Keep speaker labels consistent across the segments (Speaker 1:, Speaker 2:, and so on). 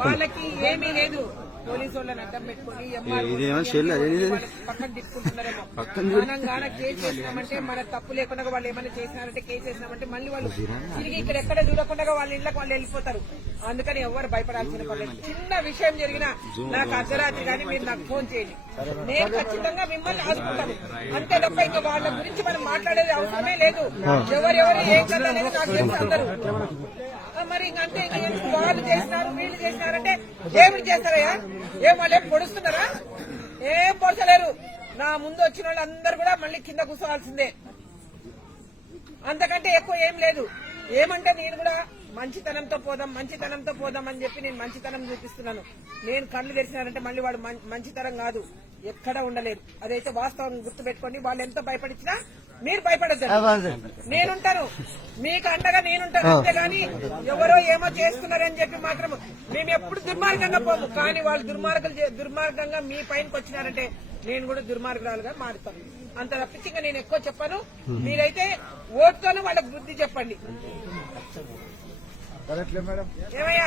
Speaker 1: వాళ్ళకి ఏమీ లేదు. పోలీసు వాళ్ళని అడ్డం పెట్టుకుని పక్కన తిప్పుకుంటున్నారేమో. మనం గాన కేసు చేసినామంటే మన తప్పు లేకుండా వాళ్ళు ఏమైనా చేసినారంటే కేసు చేసినామంటే మళ్ళీ వాళ్ళు తిరిగి ఇక్కడ ఎక్కడ చూడకుండా వాళ్ళ ఇళ్ళకి వాళ్ళు వెళ్ళిపోతారు. అందుకని ఎవరు భయపడాల్సిన పర్లేదు చిన్న విషయం జరిగినా నాకు అర్ధరాత్రి కానీ మీరు నాకు ఫోన్ చేయండి. నేను ఖచ్చితంగా మిమ్మల్ని ఆదుకుంటాను. అంతే తప్ప ఇంకా వాళ్ళ గురించి మనం మాట్లాడేది అవసరమే లేదు. ఎవరెవరు ఏం కదా నాకు తెలుసు అందరూ. మరి ఇంక అంతే వాళ్ళు చేసినారు వీళ్ళు చేసినారంటే ఏమిటి చేస్తారయ్యా? ఏం వాళ్ళు ఏం పొడుస్తున్నారా? ఏం పొడచలేరు. నా ముందు వచ్చిన వాళ్ళందరూ కూడా మళ్ళీ కింద కూర్చోవాల్సిందే. అంతకంటే ఎక్కువ ఏం లేదు. ఏమంటే నేను కూడా మంచితనంతో పోదాం మంచితనంతో పోదాం అని చెప్పి నేను మంచితనం చూపిస్తున్నాను. నేను కళ్ళు తెరిచినారంటే మళ్ళీ వాడు మంచితనం కాదు. ఎక్కడ ఉండలేదు అదైతే వాస్తవం గుర్తు పెట్టుకోండి వాళ్ళు ఎంత భయపడించినా మీరు భయపడద్దు నేనుంటాను మీకు అండగా నేనుంటాను అంతేగాని ఎవరో ఏమో చేస్తున్నారని చెప్పి మాత్రం మేము ఎప్పుడు దుర్మార్గంగా పోము కానీ వాళ్ళు దుర్మార్గులు చే- దుర్మార్గంగా మీ పైనకి వచ్చినారంటే నేను కూడా దుర్మార్గురాలుగా మారుతాను అంత తప్పించి ఇంకా నేను ఎక్కువ చెప్పాను మీరైతే ఓటుతోనే వాళ్ళకి బుద్ధి చెప్పండి ఏమయ్యా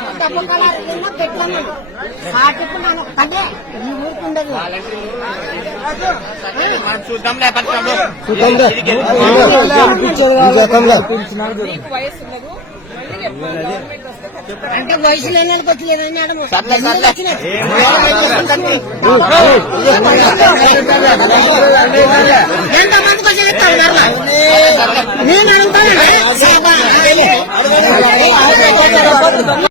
Speaker 2: డబ్బు కింద పెట్టాను పాటిస్తున్నాను అంటే ఈ ఊరికి ఉండదు. అంటే వయసు లేని వాళ్ళకి వచ్చి లేదని అడము ఎంతమందికి వచ్చి చెప్తాను మరలా నేను అడుగుతాను.